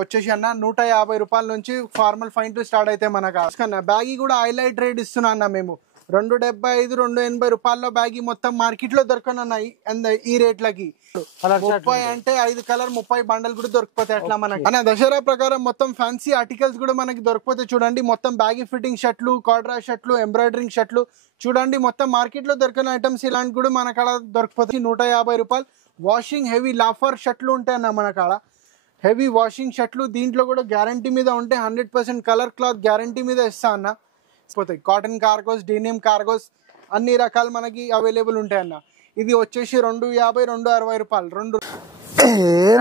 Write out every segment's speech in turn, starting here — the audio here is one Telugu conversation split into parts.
వచ్చేసి అన్న 150 రూపాయల నుంచి ఫార్మల్ ఫైన్ టు స్టార్ట్ అయితే మనకు బ్యాగీ కూడా హైలైట్ రేట్ ఇస్తున్నా అన్న మేము 275 280 రూపాయల్లో బ్యాగీ మొత్తం మార్కెట్ లో దొరకనన్న ఈ రేట్లకి 30 అంటే 5 కలర్ 30 బండల్ కూడా దొరికిపోతాయి అట్లా మనకి అన్న దసరా ప్రకారం మొత్తం ఫ్యాన్సీ ఆర్టికల్స్ కూడా మనకి దొరికిపోతాయి చూడండి మొత్తం బ్యాగీ ఫిట్టింగ్ షర్ట్లు కార్డ్రా షర్ట్లు ఎంబ్రాయిడరింగ్ షర్ట్లు చూడండి మొత్తం మార్కెట్ లో దొరికిన ఐటమ్స్ ఇలాంటి కూడా మన కాడ దొరికిపోతాయి 150 రూపాయలు వాషింగ్ హెవీ లాఫర్ షర్ట్లు ఉంటాయి అన్న మన కాడ హెవీ వాషింగ్ షర్ట్లు దీంట్లో కూడా గ్యారంటీ మీద ఉంటే 100% కలర్ క్లాత్ గ్యారంటీ మీద ఇస్తా అన్న పోతాయి కాటన్ కార్గోస్ డెనిమ్ కార్గోస్ అన్ని రకాలు మనకి అవైలబుల్ ఉంటాయి అన్న ఇది వచ్చేసి 250 260 రూపాయలు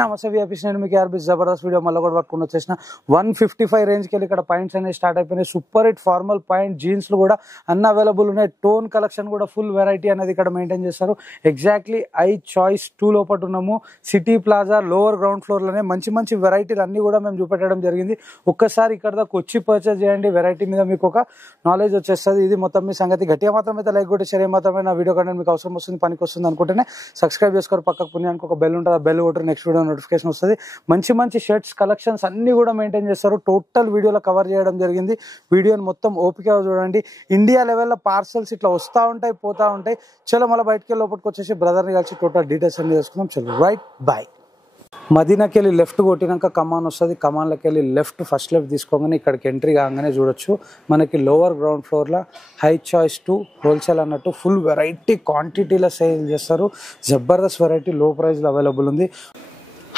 నమస్తే వ్యాపీస్ నేను మీకు ఆర్బీ జబర్దస్త్ వీడియో మళ్ళీ కూడా పట్టుకుని వచ్చేసిన 155 రేంజ్ కి ఇక్కడ పాయింట్స్ అనేవి స్టార్ట్ అయిపోయినాయి super hit formal point jeans లు కూడా అన్ని అవైలబుల్ ఉన్నాయి టోన్ కలెక్షన్ కూడా ఫుల్ వెరైటీ అనేది ఇక్కడ మెయింటైన్ చేస్తారు ఎగ్జాక్ట్లీ ఐ చాయిస్ 2 లోపల ఉన్నాము city plaza lower ground floor లోనే మంచి మంచి వెరైటీలు అన్ని కూడా మేము చూపెట్టడం జరిగింది ఒక్కసారి ఇక్కడ దాకా వచ్చి పర్చేస్ చేయండి వెరైటీ మీద మీకు ఒక నాలెడ్జ్ వచ్చేస్తుంది ఇది మొత్తం మీ సంగతి గట్టిగా మాత్రం అయితే లైక్ కొట్టి షేర్ మాత్రమే నా వీడియో కంటెంట్ మీకు అవసరం వస్తుంది పనికి వస్తుంది అనుకుంటేనే సబ్స్క్రైబ్ చేసుకోరు పక్కకు పుణ్యానికి ఒక బెల్ ఉంటుంది ఆ బెల్ కొట్టి నెక్స్ట్ వీడియో నోటిఫికేషన్ వస్తుంది మంచి మంచి షర్ట్స్ కలెక్షన్స్ అన్ని కూడా మెయింటైన్ చేస్తారు టోటల్ వీడియోలో కవర్ చేయడం జరిగింది వీడియోని మొత్తం ఓపిక చూడండి ఇండియా లెవెల్లో పార్సల్స్ ఇట్లా వస్తూ ఉంటాయి పోతా ఉంటాయి చలో మళ్ళీ బయటకి వెళ్ళి లోపలికి వచ్చేసి బ్రదర్ని కలిసి టోటల్ డీటెయిల్స్ అన్ని చేసుకుందాం చలో రైట్ బాయ్ మదీనాకి వెళ్ళి లెఫ్ట్ కొట్టినాక కమాన్ వస్తుంది కమాన్లోకి వెళ్ళి లెఫ్ట్ ఫస్ట్ లెఫ్ట్ తీసుకోగానే ఇక్కడికి ఎంట్రీ కాగానే చూడొచ్చు మనకి లోవర్ గ్రౌండ్ ఫ్లోర్లో హై చాయిస్ 2 హోల్సేల్ అన్నట్టు ఫుల్ వెరైటీ క్వాంటిటీలో సేల్ చేస్తారు జబర్దస్త్ వెరైటీ లో ప్రైస్లో అవైలబుల్ ఉంది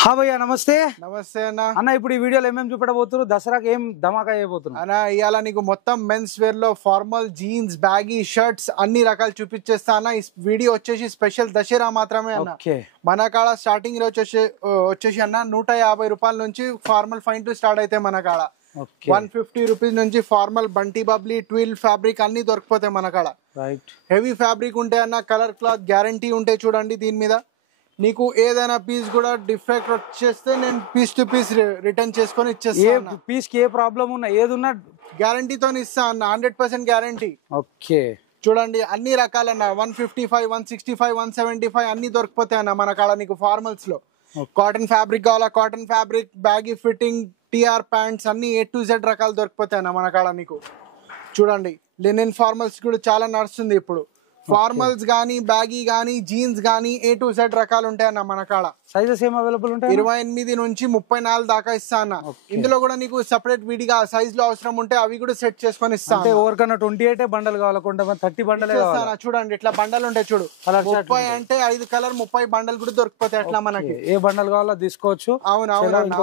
హా భయ్యా నమస్తే నమస్తే అన్న అన్న ఇప్పుడు ఈ వీడియోలో ఏమేమి చూపెట్టబోతున్నారు దసరాకి ఏం ధమాకా చేయబోతున్నారు అన్న ఇవాళ నీకు మొత్తం మెన్స్ వేర్ లో ఫార్మల్ జీన్స్ బ్యాగీ షర్ట్స్ అన్ని రకాలు చూపించేస్తా అన్న ఈ వీడియో వచ్చేసి స్పెషల్ దసరా మాత్రమే అన్న మన కాడ స్టార్టింగ్ వచ్చేసి అన్న 150 రూపాయల నుంచి ఫార్మల్ ఫైన్ టు స్టార్ట్ అయితే మన కాడ 150 రూపీస్ నుంచి formal Bunty Babli twill fabric అన్ని దొరికిపోతాయి మన కాడ హెవీ ఫ్యాబ్రిక్ ఉంటాయి అన్న కలర్ క్లాత్ గ్యారంటీ ఉంటాయి చూడండి దీని మీద నీకు ఏదైనా పీస్ కూడా డిఫెక్ట్ వచ్చేస్తే నేను పీస్ టు పీస్ రిటర్న్ చేసుకొని ఇచ్చేస్తాను పీస్ కి ఏ ప్రాబ్లం ఉన్నా ఏదున్నా గ్యారంటీతో ఇస్తా అన్న 100% గ్యారంటీ ఓకే చూడండి అన్ని రకాలన్న 155 165 175 అన్ని దొరికిపోతాయి అన్న మన కాడ నీకు ఫార్మల్స్ లో కాటన్ ఫ్యాబ్రిక్ కావాలా cotton fabric baggy fitting TR pants అన్ని A to Z రకాలు దొరికిపోతాయి అన్న మన కాడ నీకు చూడండి లెనిన్ ఫార్మల్స్ కూడా చాలా నడుస్తుంది ఇప్పుడు ఫార్మల్స్ గానీ బ్యాగీ గానీ జీన్స్ గానీ A to Z రకాలు ఉంటాయన్న మన కాడ సైజెస్ ఏం అవైలబుల్ ఉంటాయి 28 నుంచి 34 దాకా ఇస్తా అన్న ఇందులో కూడా నీకు సెపరేట్ విడిగా సైజ్ లో అవసరం ఉంటే అవి కూడా సెట్ చేసుకొని ఇస్తా ఎవరికన్నా 28 బండల్ కావాలి 30 బండల్ చూడండి ఇట్లా బండల్ ఉంటాయి చూడు 30 అంటే 5 కలర్ 30 బండల్ కూడా దొరికిపోతాయి అట్లా మనకి ఏ బండల్ కావాలో తీసుకోవచ్చు అవునవును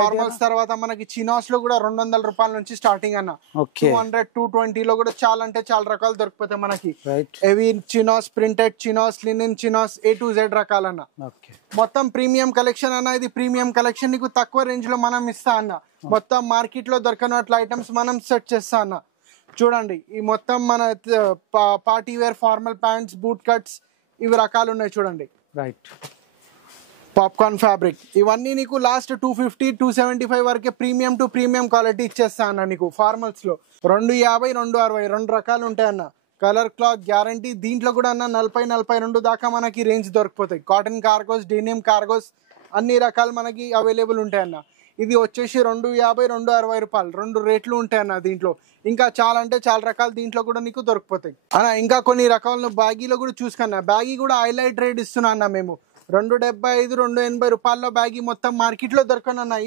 ఫార్మల్స్ తర్వాత మనకి చినాస్ లో కూడా 200 రూపాయల నుంచి స్టార్టింగ్ అన్న 200 220 లో కూడా చాలా అంటే చాలా రకాలు దొరికిపోతాయి మనకి chinos printed chinos linen chinos A to Z రకాలన్న మొత్తం ప్రీమియం కలెక్షన్ అన్న ఇది ప్రీమియం కలెక్షన్ నీకు తక్కువ రేంజ్ లో మనం ఇస్తా అన్న మొత్తం మార్కెట్ లో దొరకనట్లు ఐటమ్స్ మనం సెట్ చేస్తా అన్న చూడండి ఈ మొత్తం మన party wear formal pants boot cuts ఇవి రకాలు ఉన్నాయి చూడండి పాప్కార్న్ ఫ్యాబ్రిక్ ఇవన్నీ నీకు లాస్ట్ 250 275 వరకే ప్రీమియం టు ప్రీమియం క్వాలిటీ ఇచ్చేస్తా అన్న నీకు ఫార్మల్స్ లో 250 260 2 రకాలు ఉంటాయి అన్న కలర్ క్లాత్ గ్యారంటీ దీంట్లో కూడా అన్న 40 42 దాకా మనకి రేంజ్ దొరికిపోతాయి కాటన్ కార్గోస్ డెనిమ్ కార్గోస్ అన్ని రకాలు మనకి అవైలబుల్ ఉంటాయి అన్న ఇది వచ్చేసి 250 260 రూపాయలు 2 రేట్లు ఉంటాయి అన్న దీంట్లో ఇంకా చాలా అంటే చాలా రకాలు దీంట్లో కూడా నీకు దొరికిపోతాయి అన్న ఇంకా కొన్ని రకాలను బ్యాగీలో కూడా చూసుకున్నా బ్యాగీ కూడా హైలైట్ రేట్ ఇస్తున్నా అన్న మేము 275 280 రూపాయల్లో బ్యాగీ మొత్తం మార్కెట్ లో దొరకనన్న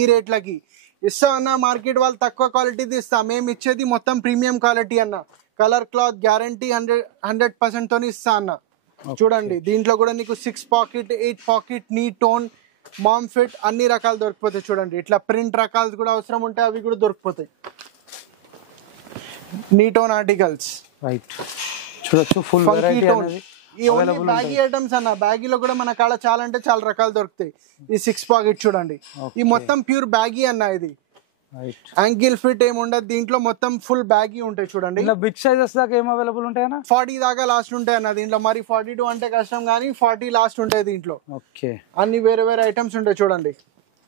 ఈ రేట్లకి ఇస్తా అన్న మార్కెట్ వాళ్ళు తక్కువ క్వాలిటీది ఇస్తా మేము ఇచ్చేది మొత్తం ప్రీమియం క్వాలిటీ అన్న కలర్ క్లాత్ గ్యారంటీ 100% తోని ఇస్తా అన్న చూడండి దీంట్లో కూడా నీకు 6 పాకెట్ 8 పాకెట్ నీ టోన్ మామ్ ఫిట్ అన్ని రకాలు దొరికిపోతాయి చూడండి ఇట్లా ప్రింట్ రకాలు కూడా అవసరం ఉంటే అవి కూడా దొరికిపోతాయి నీ టోన్ ఆర్టికల్స్ చూడొచ్చు ఫుల్ వెరైటీ అనేది ఈ ఓన్లీ బ్యాగీ ఐటమ్స్ అన్న బ్యాగీలో కూడా మన కాడ చాలా అంటే చాలా రకాలు దొరుకుతాయి ఈ 6 పాకెట్ చూడండి ఈ మొత్తం ప్యూర్ బ్యాగీ అన్న ఇది యాంకిల్ ఫిట్ ఏముండదు దీంట్లో మొత్తం ఫుల్ బ్యాగీ ఉంటాయి చూడండి బిగ్ సైజెస్ దాకా ఏం అవైలబుల్ ఉంటాయన్నా 40 దాకా లాస్ట్ ఉంటాయి అన్న దీంట్లో మరి 42 అంటే కష్టం కానీ 40 లాస్ట్ ఉంటాయి దీంట్లో అన్ని వేరే వేరే ఐటమ్స్ ఉంటాయి చూడండి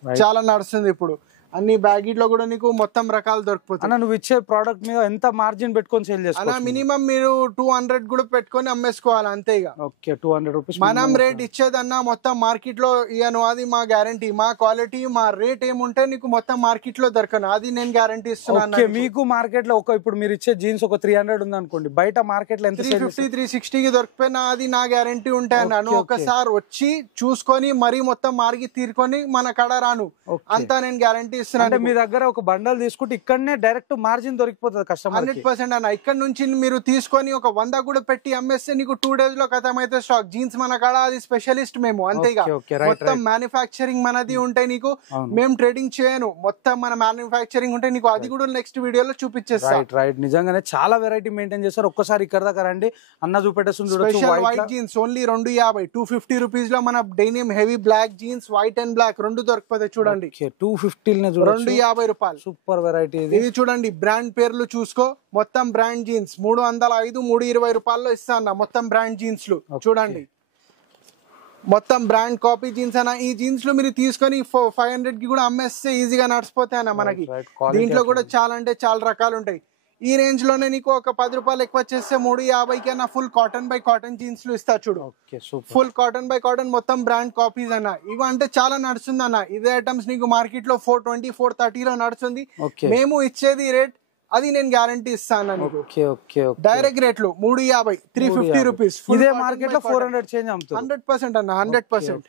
చాలా నడుస్తుంది ఇప్పుడు అన్ని బ్యాగీలో కూడా నీకు మొత్తం రకాలు దొరికిపోతాయి అన్న. నువ్వు ఇచ్చే ప్రోడక్ట్ మీద ఎంత మార్జిన్ పెట్టుకొని సేల్ అన్న చేసుకోవచ్చు? మినిమం మీరు 200 కూడా పెట్టుకొని అమ్మేసుకోవాలి అంతే ఇక. ఓకే, 200 రూపీస్ మనం రేట్ ఇచ్చేదన్నా మొత్తం మార్కెట్ లో ఇయ్యను, అది మా గ్యారంటీ, మా క్వాలిటీ మా రేట్ ఏముంటే నీకు మొత్తం మార్కెట్ లో దొరకను, అది నేను గ్యారంటీ ఇస్తున్నాను. ఓకే, మీకు మార్కెట్ లో ఇప్పుడు మీరు ఇచ్చే జీన్స్ ఒక 300 ఉంది అనుకోండి, బయట మార్కెట్ లో ఎంత 350 360 కి దొరికిపోయినా అది నా గ్యారంటీ ఉంటాయి అన్న. నువ్వు ఒకసారి వచ్చి చూసుకొని మరీ మొత్తం మార్గి తీరుకొని మన కడ రాను, అంతా నేను గ్యారంటీ ఇస్తున్నాను. మీ దగ్గర ఒక బండల్ తీసుకుంటే ఇక్కడనే డైరెక్ట్ మార్జిన్ దొరికిపోతుంది కస్టమర్. 100% అన్న. ఇక్కడ నుంచి మీరు తీసుకొని ఒక 100 కూడా పెట్టి అమ్మేస్తే నీకు 2 days లో ఖతం అయితే స్టాక్. జీన్స్ మన కాడ అది స్పెషలిస్ట్ మేము అంతేగా, మొత్తం మ్యానుఫ్యాక్చరింగ్ మనది ఉంటే నీకు మేము ట్రేడింగ్ చేయను, మొత్తం మన మ్యానుఫ్యాక్చరింగ్ ఉంటే నీకు అది కూడా నెక్స్ట్ వీడియోలో చూపించేస్తాం. రైట్, నిజంగానే చాలా వెరైటీ మెయింటైన్ చేస్తారు. ఒక్కసారి ఇక్కడ దాకా రండి అన్న చూపెట్టేస్తుంది. Special white jeans only 250 250 rupees లో మన denim heavy black jeans white and black రెండు దొరికిపోతాయి చూడండి. 250 250 రూపాయలు సూపర్ వెరైటీ ఇది చూడండి. బ్రాండ్ పేర్లు చూసుకో, మొత్తం బ్రాండ్ జీన్స్ 305 320 రూపాయల్లో ఇస్తాను మొత్తం బ్రాండ్ జీన్స్ లు చూడండి. మొత్తం బ్రాండ్ కాపీ జీన్స్ అన్న. ఈ జీన్స్ లో మీరు తీసుకొని 500 కి కూడా అమ్మేస్తే ఈజీగా నడిచిపోతాయి అన్న మనకి. దీంట్లో కూడా చాలా అంటే చాలా రకాలు ఉంటాయి. ఈ రేంజ్ లోనే నీకు ఒక 10 రూపాయలు ఎక్కువ చేస్తే 350 కన్నా full cotton by cotton jeans లు ఇస్తా చూడు. ఫుల్ కాటన్ బై కాటన్ మొత్తం బ్రాండ్ కాపీస్ అన్న. ఇవి అంటే చాలా నడుస్తుంది అన్న. ఇదే ఐటమ్స్ నీకు మార్కెట్ లో 420 430 లో నడుస్తుంది. మేము ఇచ్చేది రేట్ అది నేను గ్యారంటీ ఇస్తాను. డైరెక్ట్ రేట్లు 350 350 రూపీస్. ఇదే మార్కెట్ లో 400 చేంజ్ అమ్ముతారు. 100% అన్న, 100%.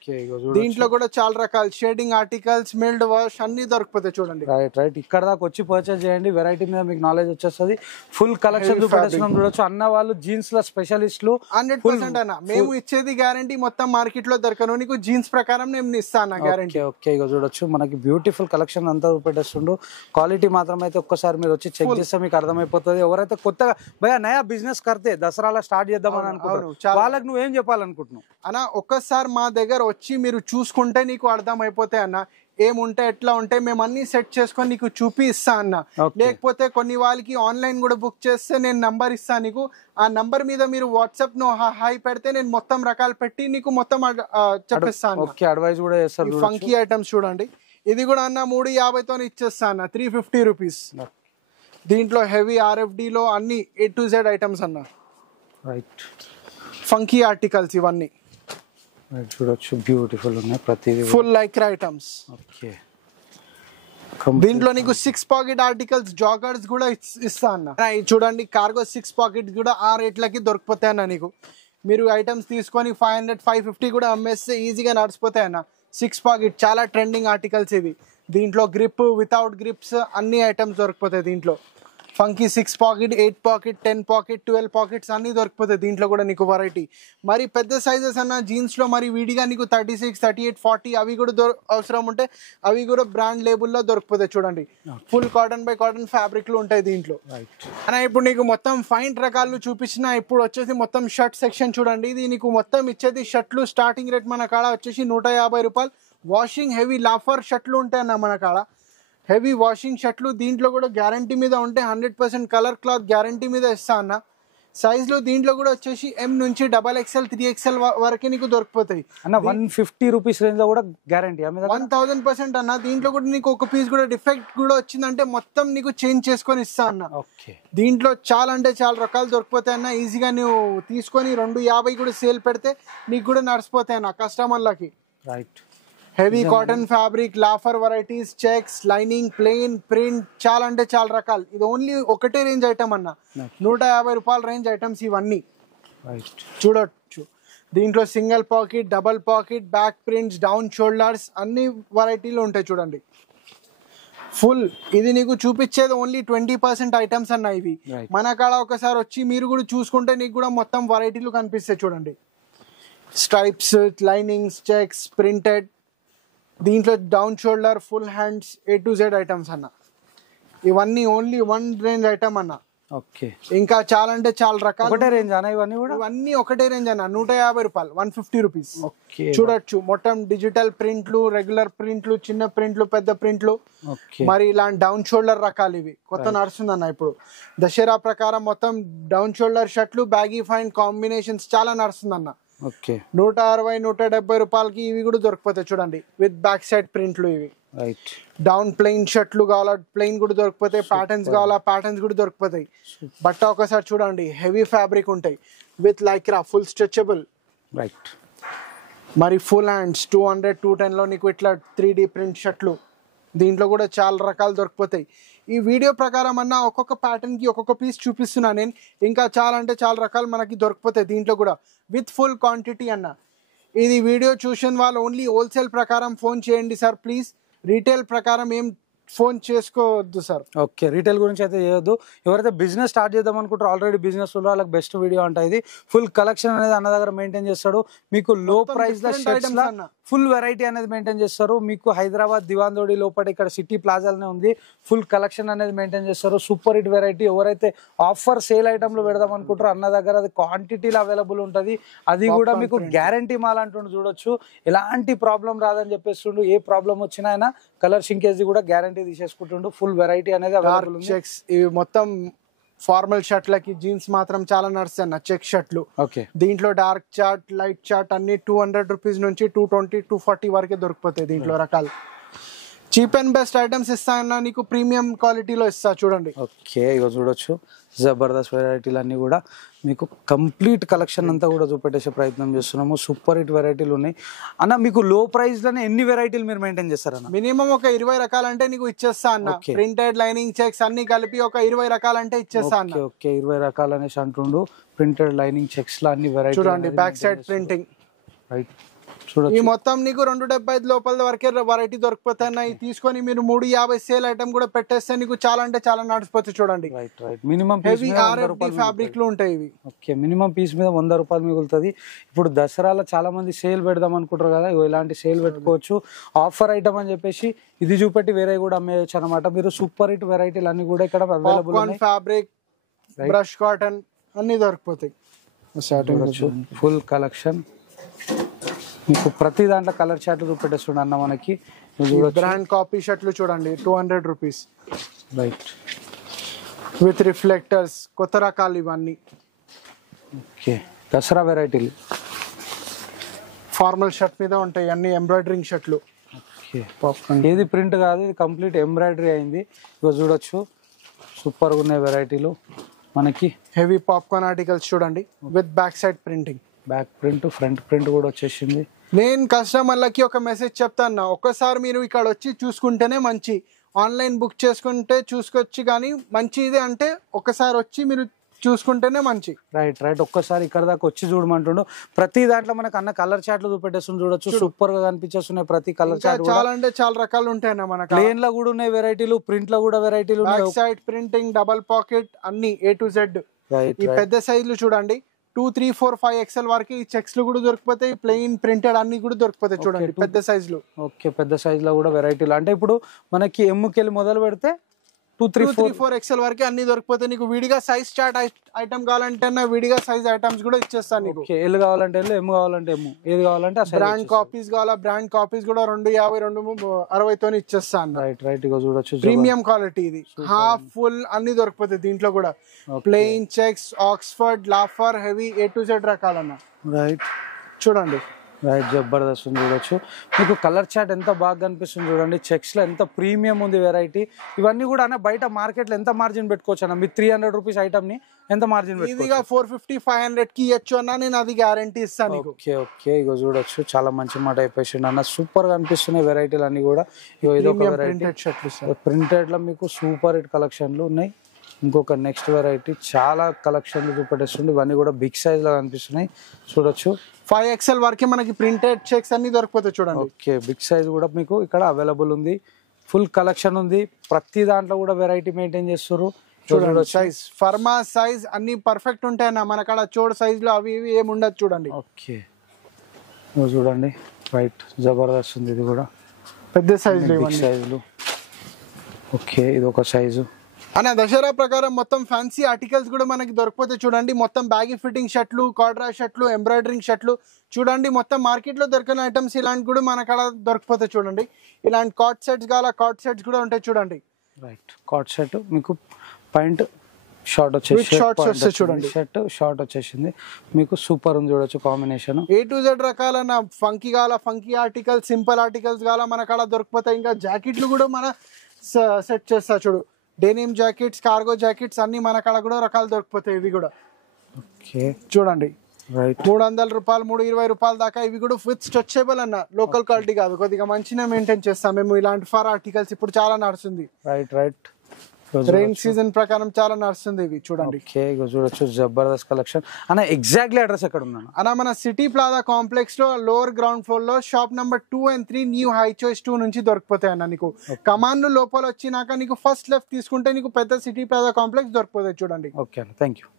దీంట్లో కూడా చాలా రకాల షేడింగ్ ఆర్టికల్స్, మిల్డ్ వాష్ అన్ని దొరికిపోతాయి చూడండి. రైట్, ఇక్కడ దాకా వచ్చి పర్చేస్ చేయండి. వెరైటీ మీద మీకు నాలెడ్జ్ వచ్చేస్తుంది. ఫుల్ కలెక్షన్ చూడొచ్చు. అన్న వాళ్ళు జీన్స్ లో స్పెషలిస్టులు. 100% అన్న. మేము ఇచ్చేది గ్యారంటీ మొత్తం మార్కెట్ లో దొరకను, నీకు జీన్స్ ప్రకారం నేను ఇస్తాను గ్యారంటీ. ఇక చూడొచ్చు మనకి బ్యూటిఫుల్ కలెక్షన్ అంతా చూపెట్టేస్తుండు. క్వాలిటీ మాత్రం అయితే ఒక్కసారి మీరు వచ్చి చెక్ చేస్తే మీకు అర్థమైపోతుంది. ఎవరైతే కొత్తగా భయ నయా బిజినెస్ కడితే దసరాలో స్టార్ట్ చేద్దామని అనుకుంటారు, వాళ్ళకి నువ్వు ఏం చెప్పాలనుకుంటున్నావు అన్న? ఒక్కసారి మా దగ్గర వచ్చి మీరు చూసుకుంటే నీకు అర్థం అయిపోతాయి అన్న, ఏముంటే ఎట్లా ఉంటే మేము అన్ని సెట్ చేసుకొని నీకు చూపి ఇస్తా అన్న. లేకపోతే కొన్ని వాళ్ళకి ఆన్లైన్ కూడా బుక్ చేస్తే నేను నంబర్ ఇస్తాను నీకు. ఆ నంబర్ మీద మీరు వాట్సాప్ ను హాయ్ పెడితే నేను మొత్తం రకాలు పెట్టి నీకు మొత్తం చెప్పిస్తాను. అడ్వైస్ కూడా చేస్తారు. ఫంకీ ఐటమ్స్ చూడండి. ఇది కూడా అన్న 350తో ఇచ్చేస్తా అన్న, 350 రూపీస్. దీంట్లో హెవీ RFD లో అన్ని A to Z ఐటమ్స్ అన్న. రైట్, ఫంకీ ఆర్టికల్స్ ఇవన్నీ చూడొచ్చు. బ్యూటిఫుల్ ఉన్నాయి ప్రతిదీ. Full Lycra items. దీంట్లో నీకు 6 పాకెట్ ఆర్టికల్స్ జాగర్స్ కూడా ఇస్తా అన్న. చూడండి, కార్గో 6 పాకెట్స్ కూడా ఆ రేట్లకి దొరికిపోతాయి అన్న నీకు. మీరు ఐటమ్స్ తీసుకొని 500 550 కూడా అమ్మేస్తే ఈజీగా నడిచిపోతాయి అన్న. 6 పాకెట్ చాలా ట్రెండింగ్ ఆర్టికల్స్ ఇవి. దీంట్లో గ్రిప్, వితౌట్ గ్రిప్స్ అన్ని ఐటమ్స్ దొరికిపోతాయి దీంట్లో. Funky 6 pocket 8 pocket 10 pocket 12 pockets అన్ని దొరికిపోతాయి దీంట్లో కూడా నీకు వెరైటీ. మరి పెద్ద సైజెస్ అన్న జీన్స్ లో మరి విడిగా నీకు 36 38 40 అవి కూడా అవసరం ఉంటే అవి కూడా బ్రాండ్ లేబుల్లో దొరికిపోతాయి చూడండి. Full cotton by cotton fabric లు ఉంటాయి దీంట్లో అన్న. ఇప్పుడు నీకు మొత్తం ఫైన్ రకాలు చూపించిన. ఇప్పుడు వచ్చేసి మొత్తం షర్ట్ సెక్షన్ చూడండి. ఇది నీకు మొత్తం ఇచ్చేది షర్ట్లు స్టార్టింగ్ రేట్ మన కాడ వచ్చేసి 150 రూపాయలు. వాషింగ్ హెవీ లాఫర్ షర్ట్లు ఉంటాయి అన్న మన కాడ, హెవీ వాషింగ్ షర్ట్లు. దీంట్లో కూడా గ్యారంటీ మీద ఉంటే 100% కలర్ క్లాత్ గ్యారంటీ మీద ఇస్తా అన్న. సైజులు దీంట్లో కూడా వచ్చేసి M నుంచి XXL 3XL వరకు నీకు దొరికిపోతాయి అన్న. 150 రూపీస్ రేంజ్ లో కూడా గ్యారంటీ 1000% అన్న. దీంట్లో కూడా నీకు ఒక పీస్ కూడా డిఫెక్ట్ కూడా వచ్చిందంటే మొత్తం నీకు చేంజ్ చేసుకొని ఇస్తా అన్న. దీంట్లో చాలా అంటే చాలా రకాలు దొరికిపోతాయి అన్న. ఈజీగా నువ్వు తీసుకొని 250 కూడా సేల్ పెడితే నీకు కూడా నడిచిపోతాయి అన్న కస్టమర్లకి. Right, heavy cotton fabric, loafer varieties, checks, lining, plain, print చాలా అంటే చాలా రకాలు. ఇది ఓన్లీ ఒకటే రేంజ్ ఐటమ్ అన్న. 150 రూపాయల రేంజ్ ఐటమ్స్ ఇవన్నీ చూడొచ్చు. దీంట్లో single pocket, double pocket, back prints, down shoulders అన్ని వెరైటీలు ఉంటాయి చూడండి. ఫుల్ ఇది నీకు చూపించేది ఓన్లీ 20% ఐటమ్స్ అన్న. ఇవి మన కాడ ఒకసారి వచ్చి మీరు కూడా చూసుకుంటే నీకు కూడా మొత్తం వెరైటీలు కనిపిస్తాయి చూడండి. Stripes, linings, checks, printed. దీంట్లో down shoulder, full hands, A to Z items అన్న. ఇవన్నీ ఓన్లీ 1 రేంజ్ ఐటమ్ అన్న. ఇంకా చాలా అంటే చాలా రకాలు. ఇవన్నీ ఒకటే రేంజ్ అన్న. 150 రూపాయలు, 150 రూపీస్. చూడొచ్చు మొత్తం డిజిటల్ ప్రింట్లు, రెగ్యులర్ ప్రింట్లు, చిన్న ప్రింట్లు, పెద్ద ప్రింట్లు, మరి ఇలాంటి డౌన్ షోల్డర్ రకాలు ఇవి కొత్త నడుస్తుంది అన్న. ఇప్పుడు దసరా ప్రకారం మొత్తం డౌన్ షోల్డర్ షర్ట్లు, బ్యాగీ ఫైన్ కాంబినేషన్స్ చాలా నడుస్తుంది అన్న. ఓకే 160 170 రూపాయలకి ఇవి కూడా దొరికిపోతాయి చూడండి, విత్ బ్యాక్ సైడ్ ప్రింట్లు. ఇవి రైట్ డౌన్ ప్లెయిన్ షర్ట్లు కావాలా ప్లెయిన్ కూడా దొరికిపోతాయి, ప్యాటర్న్స్ కావాలా ప్యాటర్న్స్ కూడా దొరికిపోతాయి. బట్ట ఒకసారి చూడండి, హెవీ ఫ్యాబ్రిక్ ఉంటాయి with Lycra, full stretchable. Right మరి ఫుల్ హ్యాండ్స్ 200 210 లో నీకు ఇట్లా 3D ప్రింట్ షర్ట్లు, దీంట్లో కూడా చాలా రకాలు దొరికిపోతాయి. ఈ వీడియో ప్రకారం అన్న ఒక్కొక్క ప్యాటర్న్ కి ఒక్కొక్క పీస్ చూపిస్తున్నా నేను, ఇంకా చాలా అంటే చాలా రకాలు మనకి దొరికిపోతాయి దీంట్లో కూడా విత్ ఫుల్ క్వాంటిటీ అన్న. ఇది వీడియో చూసిన వాళ్ళు ఓన్లీ హోల్సేల్ ప్రకారం ఫోన్ చేయండి సార్ ప్లీజ్, రీటైల్ ప్రకారం ఏం ఫోన్ చేసుకోవద్దు సార్. ఓకే, రీటైల్ గురించి అయితే చేయొద్దు. ఎవరైతే బిజినెస్ స్టార్ట్ చేద్దాం అనుకుంటారో, ఆల్రెడీ బిజినెస్ ఉన్న వాళ్ళకి బెస్ట్ వీడియో అంటే ఇది. ఫుల్ కలెక్షన్ అనేది అన్న దగ్గర మెయింటైన్ చేస్తాడు. మీకు లో ప్రైస్ లో ఫుల్ వెరైటీ అనేది మెయింటైన్ చేస్తారు. మీకు హైదరాబాద్ దివాందోడి లోపల ఇక్కడ సిటీ ప్లాజాలోనే ఉంది. ఫుల్ కలెక్షన్ అనేది మెయింటైన్ చేస్తారు. Super hit variety. ఎవరైతే ఆఫర్ సేల్ ఐటమ్లు పెడదాం అనుకుంటారో అన్న దగ్గర అది క్వాంటిటీలో అవైలబుల్ ఉంటుంది. అది కూడా మీకు గ్యారంటీ మాల్ అంటుండు చూడొచ్చు. ఎలాంటి ప్రాబ్లం రాదని చెప్పేస్తుండు. ఏ ప్రాబ్లం వచ్చినా అయినా కలర్ షింకేజ్ కూడా గ్యారంటీ తీసేసుకుంటుండు. ఫుల్ వెరైటీ అనేది అవైలబుల్ ఉంది. చెక్స్ ఇవి మొత్తం ఫార్మల్ షర్ట్లకి జీన్స్ మాత్రం చాలా నడుస్తాయి అన్న, చెక్ షర్ట్లు. ఓకే, దీంట్లో డార్క్ చార్ట్ లైట్ చార్ట్ అన్ని 200 రూపీస్ నుంచి 220 240 వరకే దొరికిపోతాయి. దీంట్లో రకాలు చీప్ అండ్ బెస్ట్ ఐటమ్స్ ఇస్తా అన్న, నీకు ప్రీమియం క్వాలిటీలో ఇస్తా చూడండి. ఓకే, ఇక చూడొచ్చు జబర్దస్త్ వెరైటీలు అన్ని కూడా మీకు కంప్లీట్ కలెక్షన్ అంతా కూడా చూపెట్టేసే ప్రయత్నం చేస్తున్నాము. సూపర్ హిట్ వెరైటీలు ఉన్నాయి అన్న. మీకు లో ప్రైస్ లోనే ఎన్ని వెరైటీలు మీరు మెయింటైన్ చేస్తారన్న? మినిమం ఒక 20 రకాలంటే నీకు ఇచ్చేస్తా అన్న. ప్రింటెడ్ లైనింగ్ చెక్స్ అన్ని కలిపి ఒక 20 రకాలంటే ఇచ్చేస్తా అన్న. ఓకే, 20 రకాలు అనేసి అంటుండు. ప్రింటెడ్ లైనింగ్ చెక్స్ లో అన్ని వెరైటీ చూడండి, బ్యాక్ సైడ్ ప్రింటింగ్. రైట్, ఈ మొత్తం నీకు 275 లోపల వరకే వెరైటీ దొరికిపోతాయి. తీసుకొని మీరు 350 సేల్ ఐటమ్ కూడా పెట్టేస్తే నీకు చాలా అంటే చాలా నడిచిపోతాయి చూడండి. మినిమం ఫ్యాబ్రిక్ లో ఉంటాయి ఇవి. ఓకే, మినిమం పీస్ మీద 100 రూపాయలు మిగులుతుంది. ఇప్పుడు దసరాలో చాలా మంది సేల్ పెడదాం అనుకుంటారు కదా, ఇలాంటి సేల్ పెట్టుకోవచ్చు. ఆఫర్ ఐటమ్ అని చెప్పేసి ఇది చూపెట్టి వేరే కూడా అమ్మేయచ్చు అనమాట. మీరు సూపర్ హిట్ వెరైటీలు అన్ని కూడా ఇక్కడ అవైలబుల్ ఉన్నాయి. ఫ్యాబ్రిక్, బ్రష్ కాటన్ అన్ని దొరికిపోతాయి. ఫుల్ కలెక్షన్ మీకు ప్రతి దాంట్లో కలర్ చార్ట్ చూపెట్టేస్తుండ అన్న. మనకి బ్రాండ్ కాపీ షర్ట్లు చూడండి 200 రూపీస్. రైట్, విత్ రిఫ్లెక్టర్స్, కొత్త రకాలు ఇవన్నీ. ఓకే, దసరా వెరైటీలు ఫార్మల్ షర్ట్ మీద ఉంటాయి అన్ని ఎంబ్రాయిడరింగ్ షర్ట్లు. ఓకే, ఏది ప్రింట్ కాదు, ఇది కంప్లీట్ ఎంబ్రాయిడరీ అయింది. ఇక చూడొచ్చు సూపర్గా ఉన్నాయి వెరైటీలు. మనకి హెవీ పాప్కార్న్ ఆర్టికల్స్ చూడండి with back side printing. Back print, front print కూడా వచ్చేసింది. నేను కస్టమర్లకి ఒక మెసేజ్ చెప్తాను, ఒక్కసారి మీరు ఇక్కడ వచ్చి చూసుకుంటేనే మంచి. ఆన్లైన్ బుక్ చేసుకుంటే చూసుకోవచ్చు, కానీ మంచిది అంటే ఒక్కసారి వచ్చి మీరు చూసుకుంటేనే మంచి. రైట్ రైట్, ఒక్కసారి ఇక్కడ దాకా వచ్చి చూడమంటుండు. ప్రతి దాంట్లో మనకు అన్న కలర్ చార్ట్లు చూపెట్టేస్తుంది చూడొచ్చు. సూపర్ గా కనిపించేస్తున్నాయి ప్రతి కలర్ చార్ట్. చాలా అంటే చాలా రకాలు ఉంటాయి అన్న. మనకు ప్లేన్ లో కూడా ఉన్నాయి వెరైటీలు, ప్రింట్ లో కూడా వెరైటీలు ఉన్నాయి. Back side printing, double pocket అన్ని A to Z. ఈ పెద్ద సైజులు చూడండి 2, 3, 4, 5 XL వరకు ఈ చెక్స్ లో కూడా దొరికిపోతాయి. ప్లెయిన్ ప్రింటెడ్ అన్ని కూడా దొరికిపోతాయి చూడండి పెద్ద సైజులు. ఓకే, పెద్ద సైజ్ లో కూడా వెరైటీలు అంటే ఇప్పుడు మనకి ఎమ్ముకెళ్ళి మొదలు పెడితే 2, 3, 4 XL వరకు అన్ని దొరికిపోతాయి. నీకు విడిగా సైజ్ చార్ట్ ఐటమ్ కావాలంటే విడిగా సైజ్ ఐటమ్స్ కూడా ఇచ్చేస్తాను నీకు. ఎల్ కావాలంటే ఎల్, ఎమ్ కావాలంటే ఎమ్, ఏది కావాలంటే బ్రాండ్ కాపీస్ కావాలా, బ్రాండ్ కాపీస్ కూడా 250 260 తోని ఇచ్చేస్తాను. రైట్ రైట్, ఇగో చూడొచ్చు ప్రీమియం క్వాలిటీ ఇది. హాఫ్ ఫుల్ అన్ని దొరికిపోతాయి దీంట్లో కూడా. Plain checks, Oxford, loafer, heavy A to Z రకాలన్న. రైట్, చూడండి రైట్, జబర్దస్త్ ఉంది చూడొచ్చు. మీకు కలర్ చార్ట్ ఎంత బాగా కనిపిస్తుంది చూడండి. చెక్స్ లో ఎంత ప్రీమియం ఉంది వెరైటీ. ఇవన్నీ కూడా అన్న బయట మార్కెట్ లో ఎంత మార్జిన్ పెట్టుకోవచ్చు అన్న? మీరు 300 రూపీస్ ఐటమ్ ని ఎంత మార్జిన్ ఈజీగా 450 500 కి ఇవ్వచ్చు అన్న, నేను అది గ్యారంటీ ఇస్తాను. ఓకే ఓకే, ఇగో చూడొచ్చు చాలా మంచి మాట అయిపోయింది అన్న. సూపర్ గా అనిపిస్తున్నాయి వెరైటీలు అన్ని కూడా. ఇగో ఇదొక వెరైటీ ప్రింటెడ్ లో మీకు సూపర్ హిట్ కలెక్షన్లు ఉన్నాయి. ఇంకొక నెక్స్ట్ వెరైటీ చాలా కలెక్షన్లు చూపెట్టేస్తుంది. ఇవన్నీ కూడా బిగ్ సైజ్ లో కనిపిస్తున్నాయి చూడొచ్చు. 5 XL వరకే మనకి ప్రింటెడ్ చెక్స్ అన్ని దొరికిపోతాయి చూడండి. ఓకే, బిగ్ సైజ్ కూడా మీకు ఇక్కడ అవైలబుల్ ఉంది. ఫుల్ కలెక్షన్ ఉంది. ప్రతి దాంట్లో కూడా వెరైటీ మెయింటైన్ చేస్తారు చూడండి. సైజ్ ఫర్మా సైజ్ అన్ని పర్ఫెక్ట్ ఉంటాయన్న. మన కాడ చోడు సైజ్ లో అవి ఇవి ఏమి ఉండదు చూడండి. ఓకే, చూడండి రైట్, జబర్దస్త్ ఉంది. ఇది కూడా పెద్ద సైజులు, బిగ్ సైజులు. ఓకే, ఇది ఒక సైజు అన్న. దసరా ప్రకారం మొత్తం ఫ్యాన్సీ ఆర్టికల్స్ కూడా మనకి దొరికిపోతాయి చూడండి. మొత్తం బ్యాగీ ఫిట్టింగ్ షర్ట్లు, కార్డ్రా షర్ట్లు, ఎంబ్రాయిడరింగ్ షర్ట్లు చూడండి. మొత్తం మార్కెట్ లో దొరికిన ఐటమ్స్ ఇలాంటి కూడా మన కాడ దొరికిపోతాయి చూడండి. ఇలాంటి కార్డ్ సెట్స్ కావాలా, కార్డ్ సెట్స్ కూడా ఉంటాయి చూడండి. రైట్, కార్డ్ సెట్ మీకు పాయింట్ షార్ట్ వచ్చేసి షార్ట్స్ వస్తాయి చూడండి. షర్ట్ షార్ట్ వచ్చేసింది మీకు, సూపర్ ఉంది చూడొచ్చు కాంబినేషన్. A to Z రకాలన్న ఫంకీ కావాలా, ఫంకీ ఆర్టికల్స్, సింపుల్ ఆర్టికల్స్ కావాలా మన కాడ దొరికిపోతాయి. ఇంకా జాకెట్లు కూడా మన సెట్ చేస్తా చూడు, డెనిమ్ జాకెట్స్, కార్గో జాకెట్స్ అన్ని మన కాడ కూడా రకాలు దొరికిపోతాయి. ఇవి కూడా ఓకే చూడండి, రైట్. 300 రూపాయలు, 320 రూపాయల దాకా. ఇవి కూడా విత్ స్ట్రెచబుల్ అన్న, లోకల్ క్వాలిటీ కాదు, కొద్దిగా మంచిగా మెయింటైన్ చేస్తాం మేము. ఇలాంటి ఫర్ ఆర్టికల్స్ ఇప్పుడు చాలా నడుస్తుంది, రైట్ రైట్. రెయిన్ సీజన్ ప్రకారం చాలా నడుస్తుంది ఇవి చూడండి. ఓకే ఇగో చూడొచ్చు జబర్దస్త్ కలెక్షన్ అన్న. ఎగ్జాక్ట్లీ అడ్రస్ ఎక్కడ ఉన్నాను అన్న? మన సిటీ ప్లాజా కాంప్లెక్స్ లో లోవర్ గ్రౌండ్ ఫ్లోర్ లో shop number 2 and 3 new high choice 2 నుంచి దొరికిపోతాయి అన్న. నీకు కమాండ్ లోపల వచ్చినాక నీకు ఫస్ట్ లెఫ్ట్ తీసుకుంటే నీకు పెద్ద సిటీ ప్లాజా కాంప్లెక్స్ దొరికిపోతాయి చూడండి. ఓకే అన్న, థ్యాంక్ యూ.